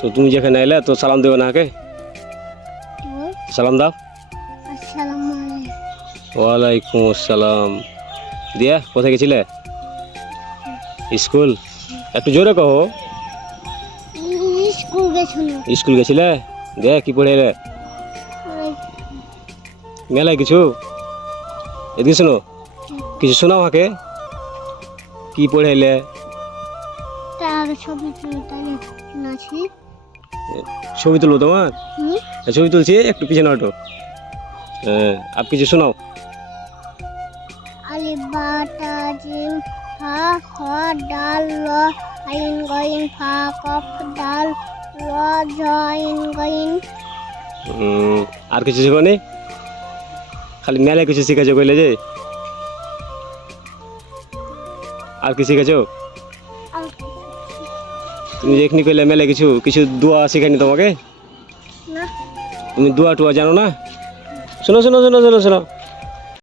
তো তুমি যেখানে এলে তো সালাম দেবে না আগে, সালাম দাও। আসসালামু আলাইকুম। ওয়ালাইকুম আসসালাম। দিয়া কোথায় গেছিলে? স্কুল। একটু জোরে কহো। স্কুল গেছিল। স্কুল গেছিলে? দে কি পড়ে এলে? মেলায় কিছু? এদিকে শোনো, কিছু শোনাও আমাকে। কি পড়ে এলে? তার ছবি তুলতে নাচি। ছবি তুলবো তোমার? ছবি তুলছি, একটু পিছনে হটো। হ্যাঁ, আর কিছু শোনাও। আলিফ বা তা জিম হা খ দাল ল আইন গইন ফা কফ দাল র জ ইন গইন। আর কিছু শিখনি? খালি মেলায় কিছু শিখেছো কইলে যে। আর কি শিখেছো? তুমি এখনি কইলে মেলায় কিছু কিছু দোয়া শিখাইনি তোমাকে? না। তুমি দোয়া টুয়া জানো না? শোনো শোনো শোনো শোনো শোনো